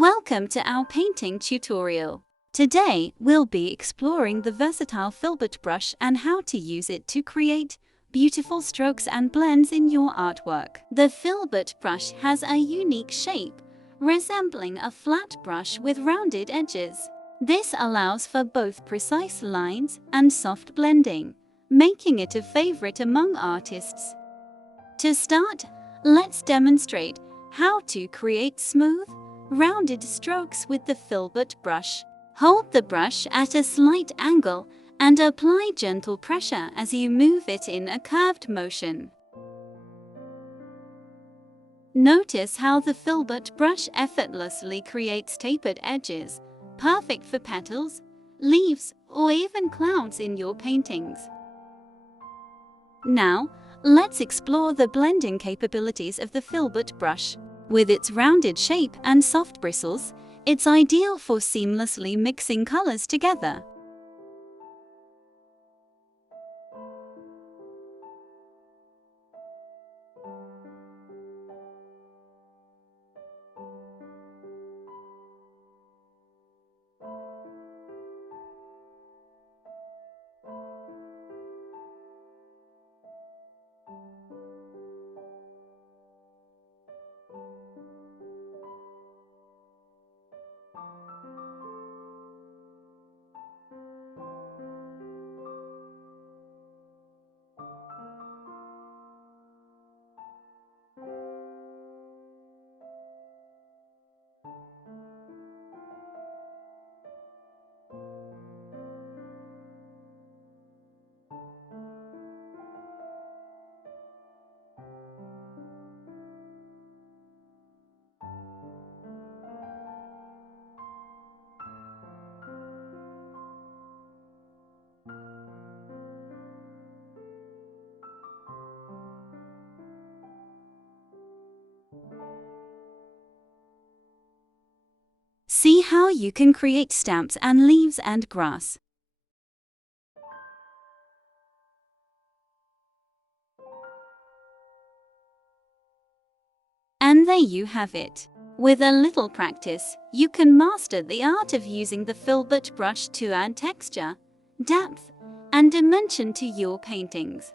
Welcome to our painting tutorial. Today, we'll be exploring the versatile filbert brush and how to use it to create beautiful strokes and blends in your artwork. The filbert brush has a unique shape, resembling a flat brush with rounded edges. This allows for both precise lines and soft blending, making it a favorite among artists. To start, let's demonstrate how to create smooth, rounded strokes with the filbert brush. Hold the brush at a slight angle and apply gentle pressure as you move it in a curved motion. Notice how the filbert brush effortlessly creates tapered edges, perfect for petals, leaves, or even clouds in your paintings. Now, let's explore the blending capabilities of the filbert brush. With its rounded shape and soft bristles, it's ideal for seamlessly mixing colors together. See how you can create stamps and leaves and grass. And there you have it. With a little practice, you can master the art of using the filbert brush to add texture, depth, and dimension to your paintings.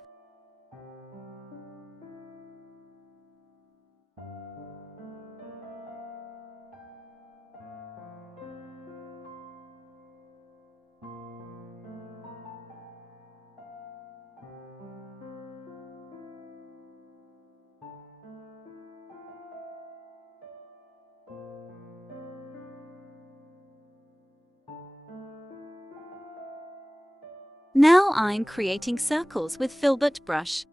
Now I'm creating circles with filbert brush.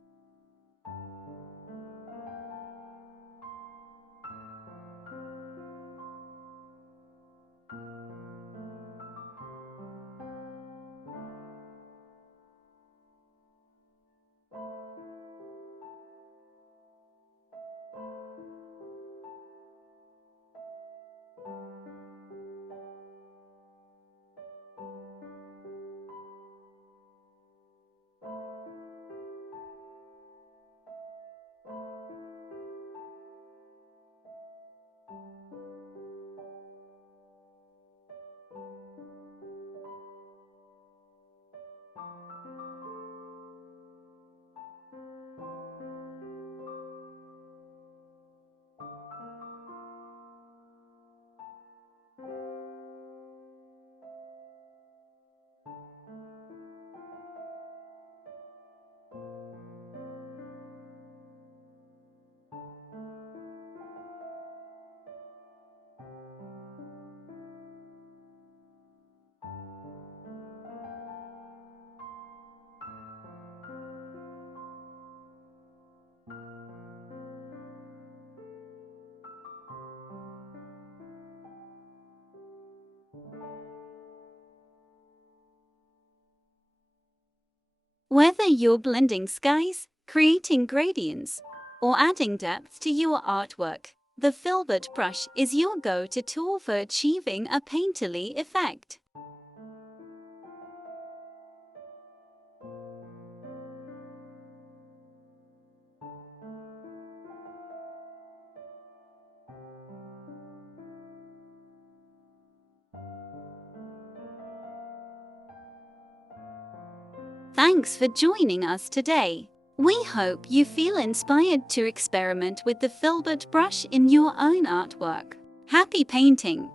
Whether you're blending skies, creating gradients, or adding depth to your artwork, the filbert brush is your go-to tool for achieving a painterly effect. Thanks for joining us today. We hope you feel inspired to experiment with the filbert brush in your own artwork. Happy painting!